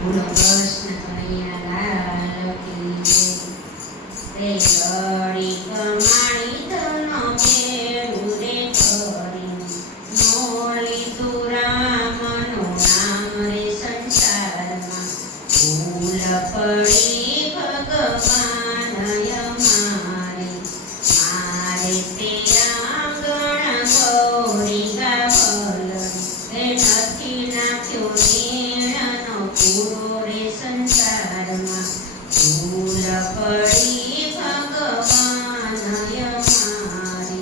બોલો કૃષ્ણ કનૈયા કી જય. રે ઘડી કમાણી ધનો મેળું રે ખરી, નો લીધું રામનું નામ રે સંસારમાં. ભૂલ પડી ભગવાન અમારે, મારે તે આંગણ ગૌરી ગાવલ, એ નથી નાખ્યો નીણનો પૂરો રે સંસારમાં. ભૂલ પડી ભગવાન અમારે,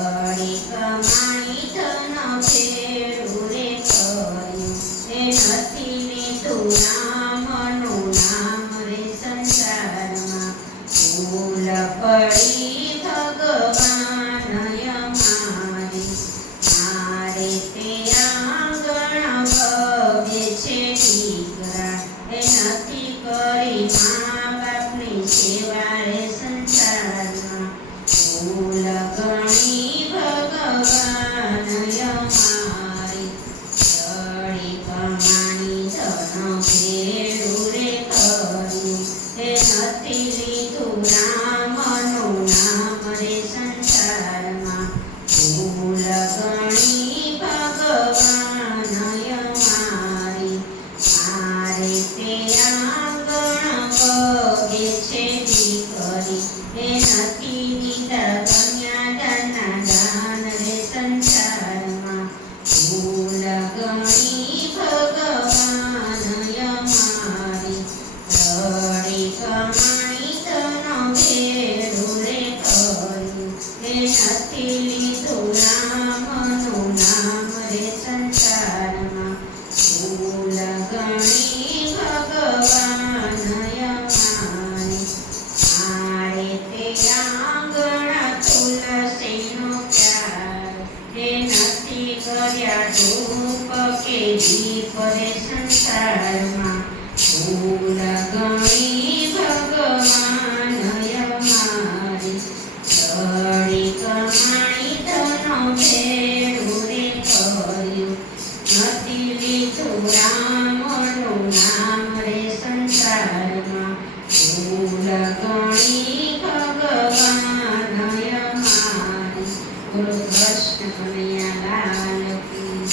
રડી કમાણી ધન ભેળું રે કર્યું, એ નથી લીધું રામનું નામ રે સંસારમાં. ભૂલ પડી ભગવાન અમારે, મારે તે આંગણ ભવ્ય છે દીકરા, એ નથી કરી મા બાપની સેવા રે સંસારમાં. ભૂલ ગણી ભગવાન અમારી, રડી કમાણી ધન ભેળું રે કર્યું, એ નથી લીધું રામનું નામ રે સંસારમાં. ભૂલ ગણી ભગવાન અમારી, મારે તે આંગણ ભવ્ય છે દીકરી, એ નથી દીધા કન્યાદાનના દાન રે સંસારમાં. ભૂલ ગણી ભગવાન અમારી, રડી કમાણી ધન ભેળું રે કર્યું, એ નથી લીધું રામનું નામ રે સંસારમાં. ભૂલ ગણી ભગવાન અમારી, મારે તે આંગણ તુલસીનો ક્યાર, એ નથી કર્યા ધૂપ કે દીપ રે સંસારમાં.